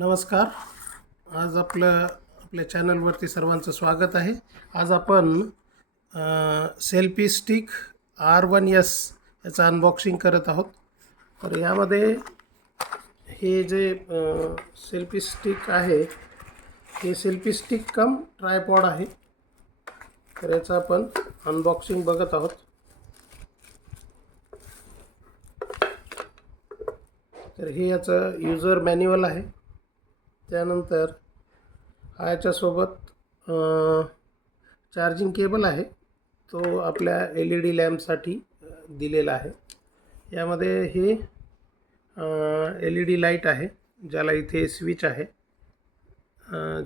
नमस्कार. आज आपल्या चॅनलवरती सर्वांचं स्वागत आहे. आज आपण सेल्फी स्टिक R1S याचं अनबॉक्सिंग करत आहोत. तर यामध्ये हे जे सेल्फी स्टिक आहे हे सेल्फी स्टिक कम ट्रायपॉड आहे. तर याचं आपण अनबॉक्सिंग बघत आहोत. तर हे याचं यूजर मॅन्युअल आहे. त्यानंतर हा याच्यासोबत चार्जिंग केबल आहे, तो आपल्या LED लॅम्पसाठी दिलेला आहे. यामध्ये हे LED लाईट आहे, ज्याला इथे स्विच आहे,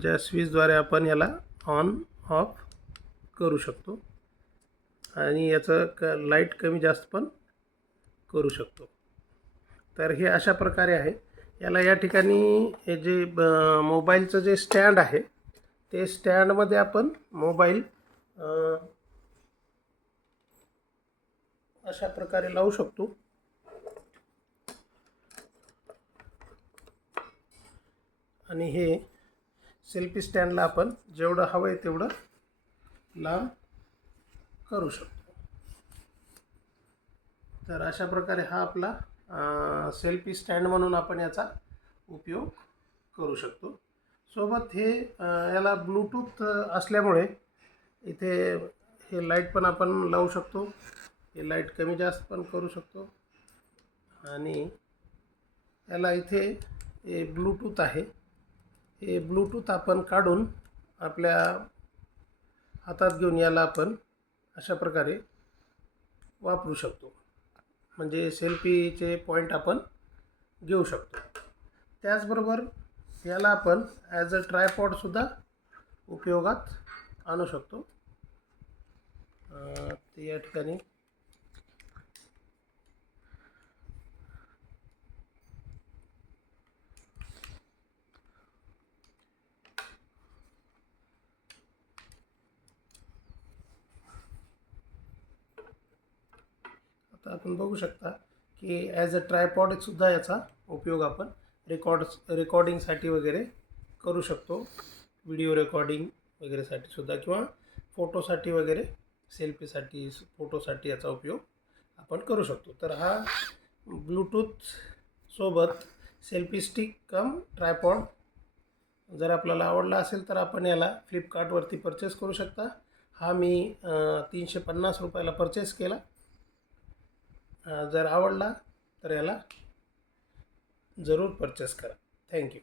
ज्या स्विचद्वारे आपण याला ऑन ऑफ करू शकतो आणि याचं लाईट कमी जास्त पण करू शकतो. तर हे अशा प्रकारे आहे. याला या ठिकाणी हे जे मोबाईलचं जे स्टँड आहे ते स्टँडमध्ये आपण मोबाईल अशा प्रकारे लावू शकतो आणि हे सेल्फी स्टँडला आपण जेवढं हवं आहे तेवढं लांब करू शकतो. तर अशा प्रकारे हा आपला सेल्फी स्टँड म्हणून आपण याचा उपयोग करू शकतो. सोबत हे याला ब्लूटूथ असल्यामुळे इथे हे लाईट पण आपण लावू शकतो. हे लाईट कमी जास्त पण करू शकतो आणि याला इथे हे ब्लूटूथ आहे. हे ब्लूटूथ आपण काढून आपल्या हातात घेऊन याला आपण अशा प्रकारे वापरू शकतो. म्हणजे सेल्फीचे पॉईंट आपण घेऊ शकतो. त्याचबरोबर याला आपण ॲज अ ट्रायपॉडसुद्धा उपयोगात आणू शकतो. ते या ठिकाणी आता आपण बघू शकता की ॲज अ ट्रायपॉडसुद्धा याचा उपयोग आपण रेकॉर्डिंगसाठी वगैरे करू शकतो. व्हिडिओ रेकॉर्डिंग वगैरेसाठी सुद्धा किंवा फोटोसाठी वगैरे, सेल्फीसाठी, फोटोसाठी याचा उपयोग आपण करू शकतो. तर हा ब्लूटूथ सोबत सेल्फी स्टिक कम ट्रायपॉड जर आपल्याला आवडला असेल तर आपण याला फ्लिपकार्टवरती परचेस करू शकता. हा मी 350 रुपयाला परचेस केला. जर आवडला तर याला जरूर परचेस करा. थँक्यू.